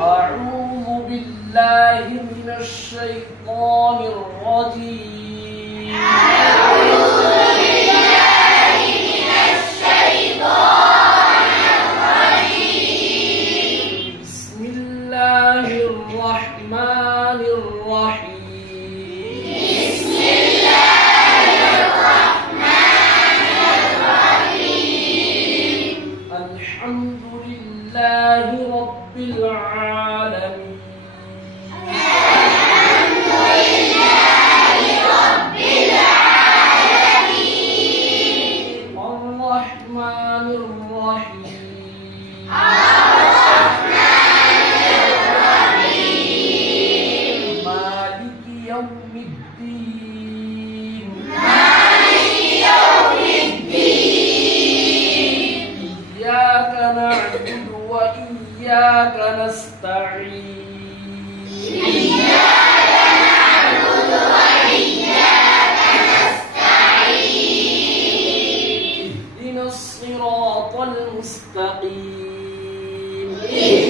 أعوذ بالله من الشيطان الرجيم. أعوذ بالله من الشيطان الرجيم. بسم الله الرحمن الرحيم. بسم الله الرحمن الرحيم. الحمد لله رب العالمين. الحمد لله رب العالمين. الرحمن الرحيم. الرحمن الرحيم. مالك يوم الدين. مالك يوم الدين. إياك نعبد وإياك نستعين. إياك نعبد وإياك نستعين. اهدنا الصراط المستقيم. اهدنا